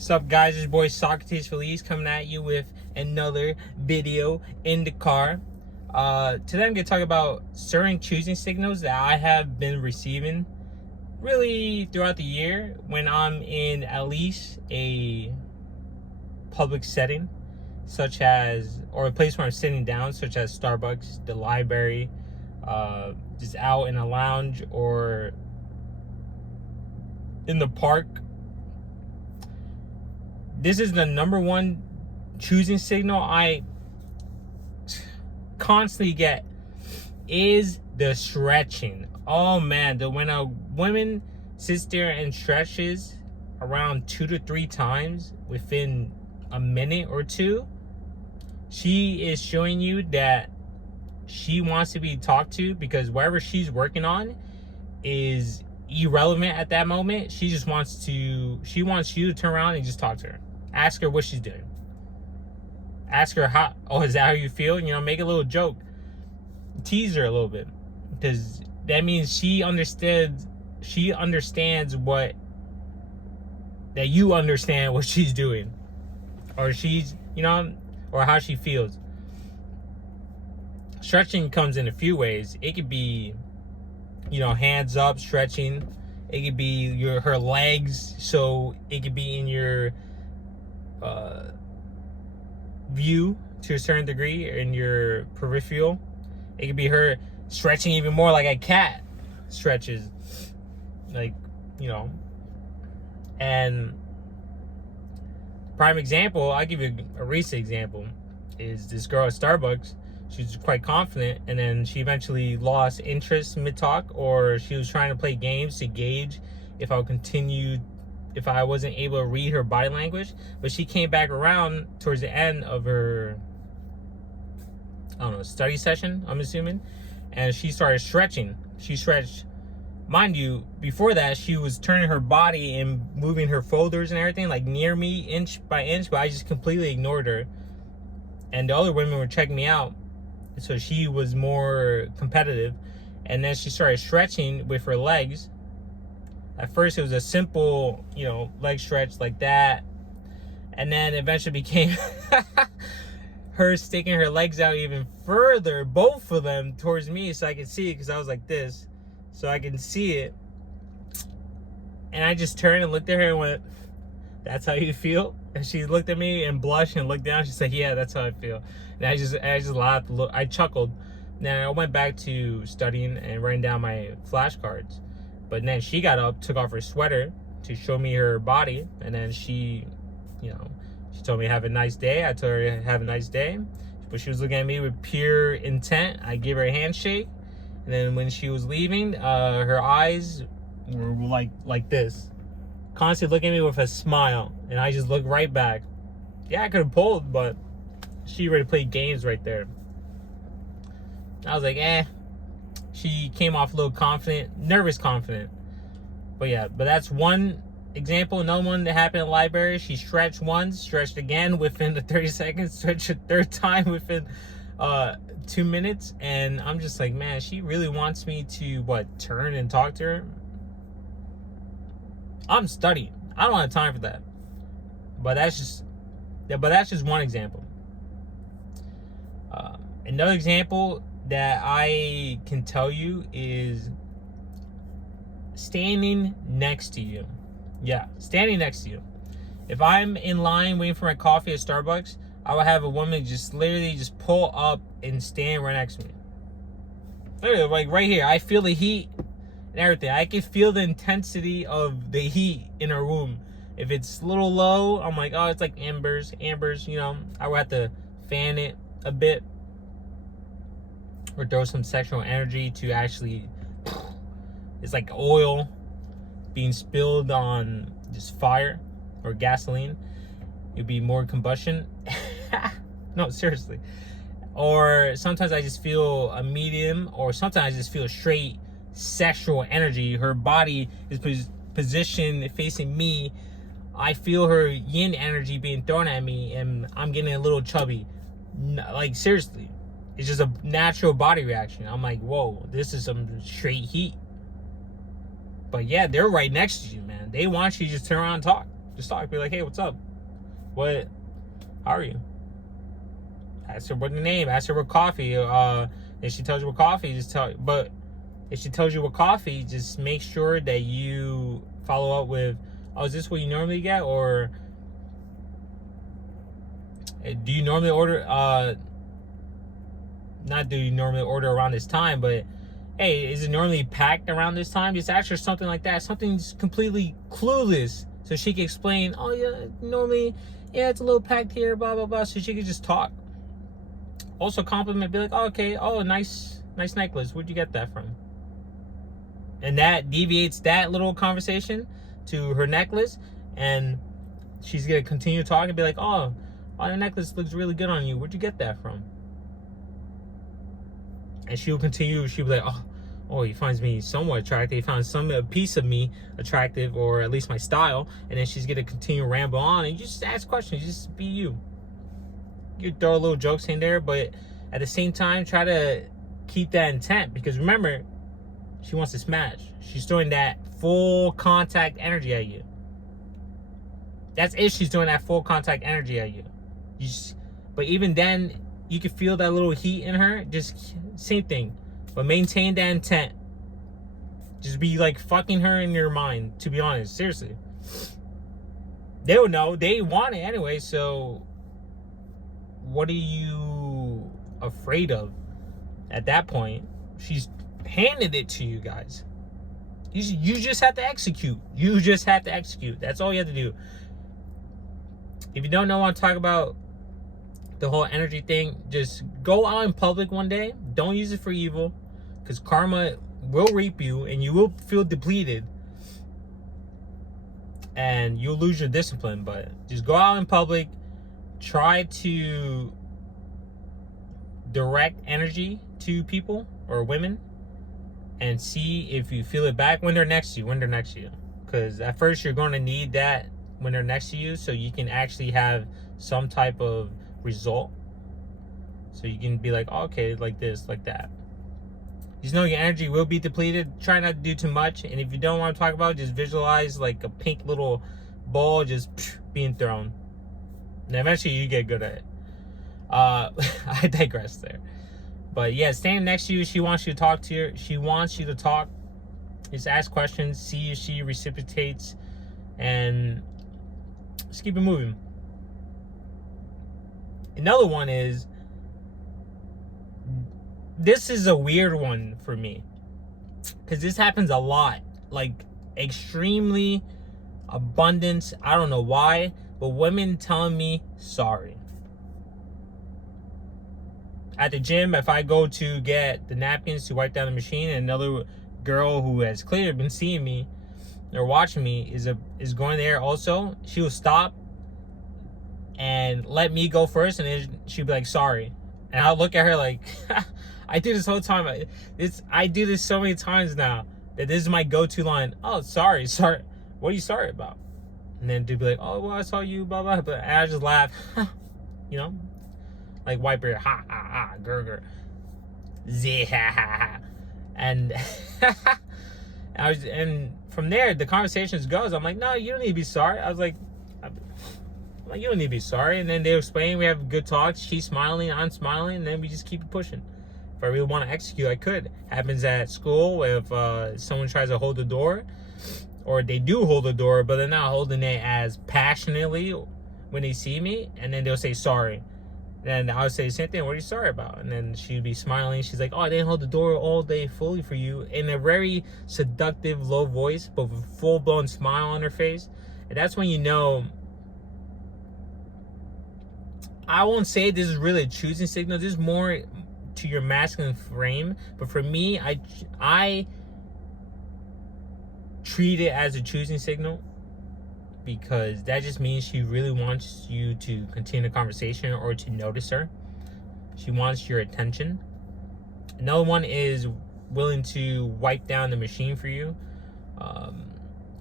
Sup guys, it's your boy Socrates Feliz coming at you with another video in the car. Today I'm going to talk about certain choosing signals that I have been receiving really throughout the year when I'm in at least a public setting, such as, or a place where I'm sitting down, such as Starbucks, the library, just out in a lounge or in the park. This is the number one choosing signal I constantly get is the stretching. Oh man, when a woman sits there and stretches around 2 to 3 times within a minute or two, she is showing you that she wants to be talked to, because whatever she's working on is irrelevant at that moment. She wants you to turn around and just talk to her. Ask her what she's doing. Ask her is that how you feel? Make a little joke. Tease her a little bit. Because that means she understands that you understand what she's doing. Or she's, or how she feels. Stretching comes in a few ways. It could be, hands up stretching. It could be her legs. So it could be in your view to a certain degree, in your peripheral. It could be her stretching even more like a cat stretches, and prime example, I'll give you a recent example, is this girl at Starbucks. She's quite confident, and then she eventually lost interest mid-talk, or she was trying to play games to gauge if I wasn't able to read her body language. But she came back around towards the end of her, study session, I'm assuming, and she started stretching. She stretched. Mind you, before that, she was turning her body and moving her folders and everything, near me, inch by inch, but I just completely ignored her. And the other women were checking me out, so she was more competitive. And then she started stretching with her legs. At first, it was a simple, leg stretch like that. And then eventually became her sticking her legs out even further, both of them, towards me, so I could see it, because I was like this. So I can see it. And I just turned and looked at her and went, "That's how you feel?" And she looked at me and blushed and looked down. She said, "Yeah, that's how I feel." And I just laughed. I chuckled. Then I went back to studying and writing down my flashcards. But then she got up, took off her sweater to show me her body. And then she told me, "Have a nice day." I told her, "Have a nice day." But she was looking at me with pure intent. I gave her a handshake. And then when she was leaving, her eyes were like this. Constantly looking at me with a smile. And I just looked right back. Yeah, I could have pulled, but she already played games right there. I was like, She came off a little confident, nervous confident. But that's one example. Another one that happened in the library. She stretched once, stretched again within the 30 seconds, stretched a third time within 2 minutes. And I'm just like, man, she really wants me to, turn and talk to her? I'm studying. I don't have time for that. But that's just one example. Another example that I can tell you is standing next to you. Yeah, standing next to you. If I'm in line waiting for my coffee at Starbucks, I would have a woman literally pull up and stand right next to me. Literally, right here. I feel the heat and everything. I can feel the intensity of the heat in her room. If it's a little low, I'm like, it's like embers. I would have to fan it a bit, or throw some sexual energy to actually, it's like oil being spilled on just fire or gasoline. It'd be more combustion. No, seriously. Or sometimes I just feel a medium, or sometimes I just feel straight sexual energy. Her body is positioned facing me. I feel her yin energy being thrown at me, and I'm getting a little chubby. Seriously. It's just a natural body reaction. I'm like, whoa, this is some straight heat. But yeah, they're right next to you, man. They want you to just turn around and talk. Just talk. Be like, hey, what's up? What? How are you? Ask her what the name. Ask her what coffee. If she tells you what coffee, just tell. But if she tells you what coffee, just make sure that you follow up with, oh, is this what you normally get? Or do you normally order, not do you normally order around this time, but hey, is it normally packed around this time? Just ask her something like that. Something's completely clueless. So she can explain, oh yeah, normally, yeah, it's a little packed here, blah, blah, blah. So she can just talk. Also compliment, be like, oh, okay, oh, nice necklace. Where'd you get that from? And that deviates that little conversation to her necklace, and she's gonna continue talking and be like, oh, the necklace looks really good on you. Where'd you get that from? And she'll continue. She'll be like, oh, he finds me somewhat attractive. He found a piece of me attractive, or at least my style. And then she's gonna continue to ramble on, and you just ask questions. Just be you. You throw little jokes in there, but at the same time, try to keep that intent, because remember, she wants to smash. She's throwing that full contact energy at you. That's if she's doing that full contact energy at you. But even then, you can feel that little heat in her. Just same thing, but maintain that intent. Just be like fucking her in your mind. To be honest, seriously, they will know. They want it anyway. So what are you afraid of at that point? She's handed it to you guys. You just have to execute. You just have to execute. That's all you have to do. If you don't know what I'm talking about, the whole energy thing, just go out in public one day. Don't use it for evil, because karma will reap you and you will feel depleted and you'll lose your discipline. But just go out in public, try to direct energy to people or women, and see if you feel it back when they're next to you. Because at first you're going to need that when they're next to you, so you can actually have some type of result. So you can be like, oh, okay, like this, like that. Just know your energy will be depleted. Try not to do too much. And if you don't want to talk about it, just visualize like a pink little ball just being thrown. And eventually you get good at it. I digress there. But yeah, standing next to you, she wants you to talk to her. She wants you to talk. Just ask questions, see if she reciprocates, and just keep it moving. Another one is, this is a weird one for me, because this happens a lot, like extremely abundance. I don't know why, but women telling me sorry. At the gym, if I go to get the napkins to wipe down the machine, and another girl who has clearly been seeing me or watching me is going there also, she will stop and let me go first, and then she'll be like, sorry. And I'll look at her like, I do this whole time. I do this so many times now that this is my go-to line. Oh, sorry. What are you sorry about? And then they'll be like, oh, well, I saw you, blah, blah. But I just laugh, you know, like white bear, ha, ha, ha, gurgur, zeh, ha, ha, ha. And and from there, the conversations goes. I'm like, no, you don't need to be sorry. I was like, you don't need to be sorry. And then they explain, we have good talks. She's smiling, I'm smiling, and then we just keep it pushing. If I really want to execute, I could. Happens at school if someone tries to hold the door, or they do hold the door, but they're not holding it as passionately when they see me, and then they'll say sorry. And I would say the same thing, what are you sorry about? And then she'd be smiling. She's like, oh, I didn't hold the door all day fully for you, in a very seductive, low voice, but with a full-blown smile on her face. And that's when you know, I won't say this is really a choosing signal. This is more to your masculine frame. But for me, I treat it as a choosing signal, because that just means she really wants you to continue the conversation or to notice her. She wants your attention. Another one is willing to wipe down the machine for you.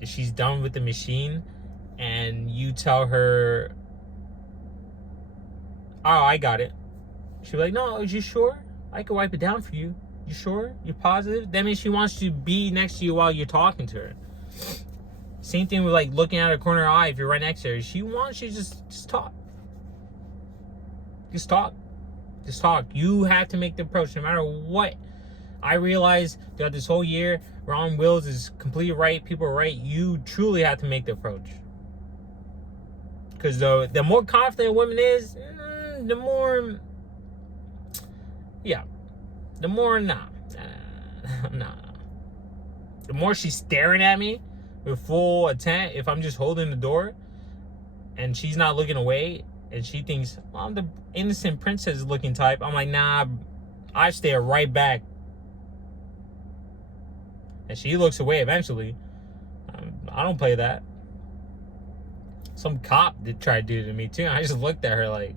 If she's done with the machine and you tell her, oh, I got it, she'll be like, no, are you sure? I can wipe it down for you. You sure? You're positive? That means she wants to be next to you while you're talking to her. Same thing with like looking at her corner eye if you're right next to her. She wants you just talk. Just talk. Just talk. You have to make the approach no matter what. I realize throughout this whole year, Ron Wills is completely right. People are right. You truly have to make the approach. Because the more confident a woman is, the more, yeah, the more nah. The more she's staring at me with full intent, if I'm just holding the door and she's not looking away and she thinks, well, I'm the innocent princess looking type, I'm like, nah, I stare right back. And she looks away eventually. I don't play that. Some cop did try to do it to me too. I just looked at her like,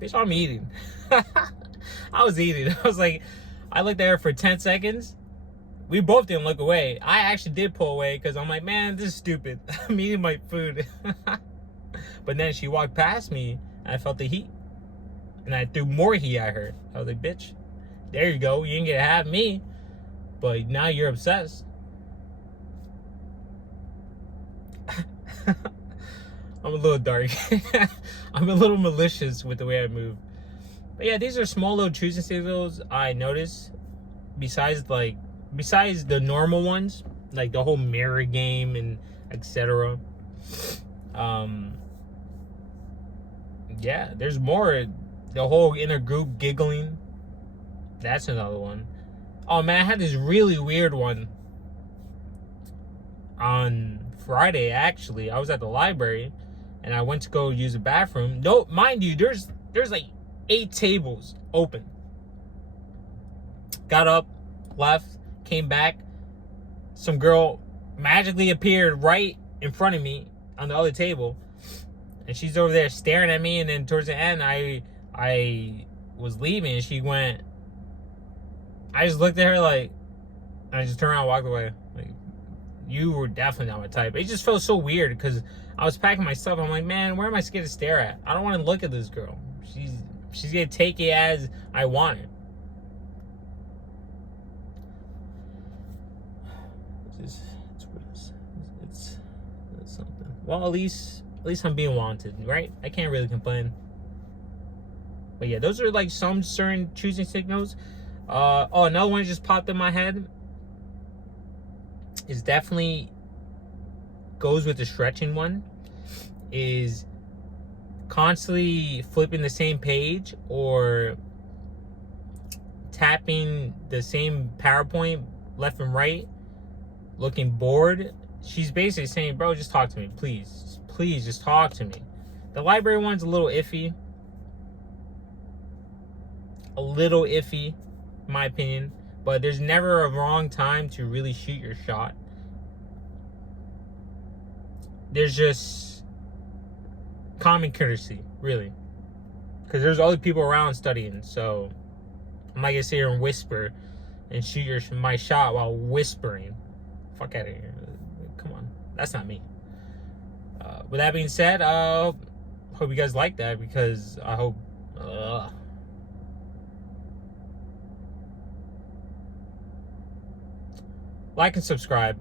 bitch, I'm eating. I was eating. I was like, I looked at her for 10 seconds. We both didn't look away. I actually did pull away because I'm like, man, this is stupid. I'm eating my food. But then she walked past me and I felt the heat. And I threw more heat at her. I was like, bitch, there you go. You ain't gonna have me. But now you're obsessed. I'm a little dark. I'm a little malicious with the way I move. But yeah, these are small little choosing signals I noticed. Besides the normal ones, like the whole mirror game and etc. Yeah, there's more. The whole inner group giggling. That's another one. Oh man, I had this really weird one on Friday. Actually, I was at the library and I went to go use the bathroom. No, mind you, there's like 8 tables open. Got up, left, came back. Some girl magically appeared right in front of me on the other table, and she's over there staring at me. And then towards the end, I was leaving, and she went. I just looked at her like, and I just turned around and walked away. Like, you were definitely not my type. It just felt so weird because I was packing my stuff. I'm like, man, where am I scared to stare at? I don't want to look at this girl. She's gonna take it as I want it. It's something. Well, at least I'm being wanted, right? I can't really complain. But yeah, those are like some certain choosing signals. Another one just popped in my head. Is definitely goes with the stretching one. Is constantly flipping the same page or tapping the same PowerPoint left and right, looking bored. She's basically saying, bro, just talk to me, please. Please, just talk to me. The library one's a little iffy. In my opinion. But there's never a wrong time to really shoot your shot. There's just common courtesy, really. Because there's other people around studying, so I'm not going to sit here and whisper and shoot my shot while whispering. Fuck out of here. Come on. That's not me. With that being said, hope you guys like that, because I hope... like and subscribe.